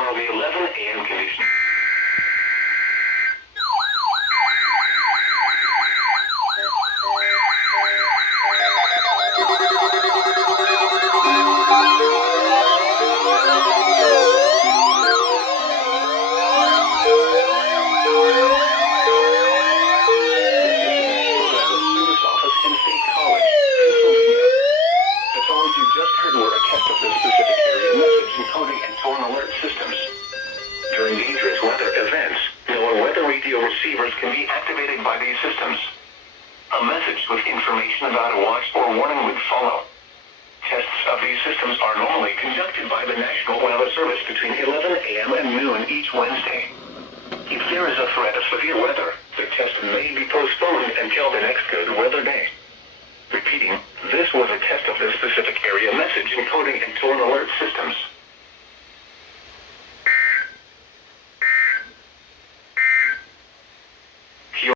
are the 11 a.m. conditions. During dangerous weather events, NOAA weather radio receivers can be activated by these systems. A message with information about a watch or warning would follow. Tests of these systems are normally conducted by the National Weather Service between 11 a.m. and noon each Wednesday. If there is a threat of severe weather, the test may be postponed until the next good weather day. Repeating, this was a test of the specific area message encoding and tone alert systems.